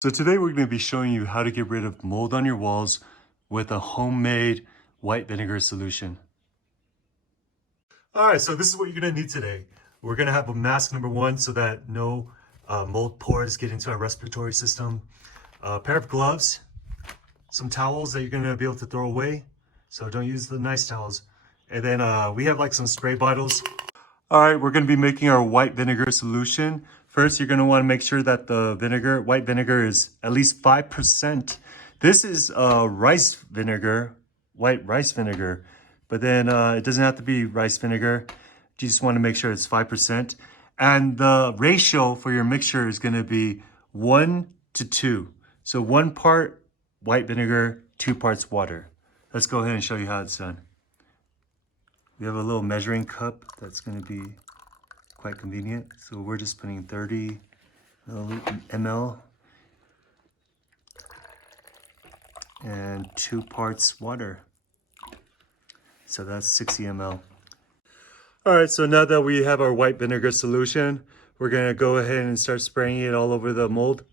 So today we're going to be showing you how to get rid of mold on your walls with a homemade white vinegar solution. All right, so this is what you're going to need today. We're going to have a mask number one so that no mold pores get into our respiratory system. A pair of gloves, some towels that you're going to be able to throw away. So don't use the nice towels. And then we have like some spray bottles. All right, we're going to be making our white vinegar solution. First, you're going to want to make sure that the white vinegar is at least 5%. This is rice vinegar, white rice vinegar, but then it doesn't have to be rice vinegar. You just want to make sure it's 5%. And the ratio for your mixture is going to be 1 to 2. So 1 part white vinegar, 2 parts water. Let's go ahead and show you how it's done. We have a little measuring cup that's going to be quite convenient. So we're just putting 30 ml and 2 parts water. So that's 60 ml. All right, so now that we have our white vinegar solution, we're going to go ahead and start spraying it all over the mold.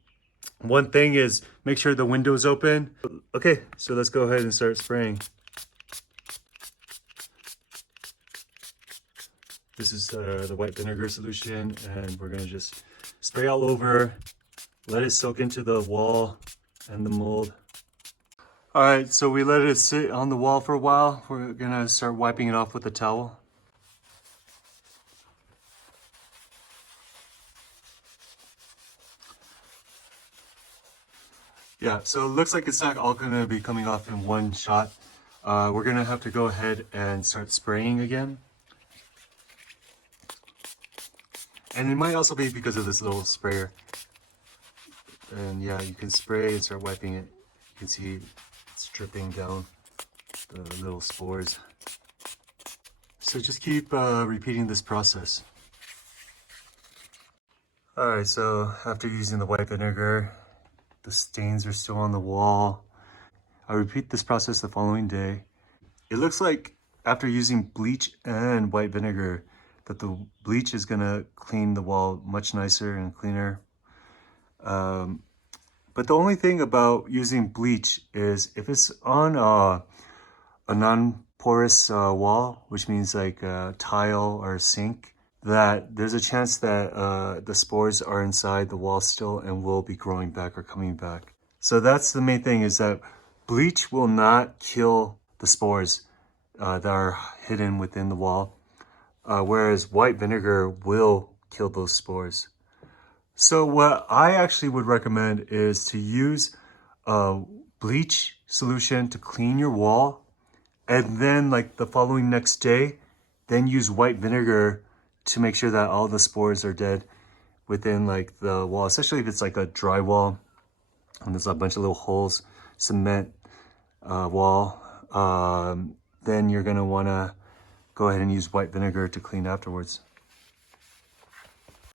One thing is make sure the window's open. Okay, so let's go ahead and start spraying. This is the white vinegar solution, and we're gonna just spray all over, let it soak into the wall and the mold. All right, so we let it sit on the wall for a while. We're gonna start wiping it off with a towel. Yeah, so it looks like it's not all gonna be coming off in one shot. We're gonna have to go ahead and start spraying again. And it might also be because of this little sprayer. And yeah, you can spray and start wiping it. You can see it's dripping down the little spores. So just keep repeating this process. All right, so after using the white vinegar, the stains are still on the wall. I repeat this process the following day. It looks like after using bleach and white vinegar, that the bleach is gonna clean the wall much nicer and cleaner. But the only thing about using bleach is if it's on a non-porous wall, which means like a tile or a sink, that there's a chance that the spores are inside the wall still and will be growing back or coming back. So that's the main thing, is that bleach will not kill the spores that are hidden within the wall. Whereas white vinegar will kill those spores. So what I actually would recommend is to use a bleach solution to clean your wall, and then like the following next day, then use white vinegar to make sure that all the spores are dead within like the wall, especially if it's like a dry wall and there's a bunch of little holes, cement wall. Then you're gonna wanna go ahead and use white vinegar to clean afterwards.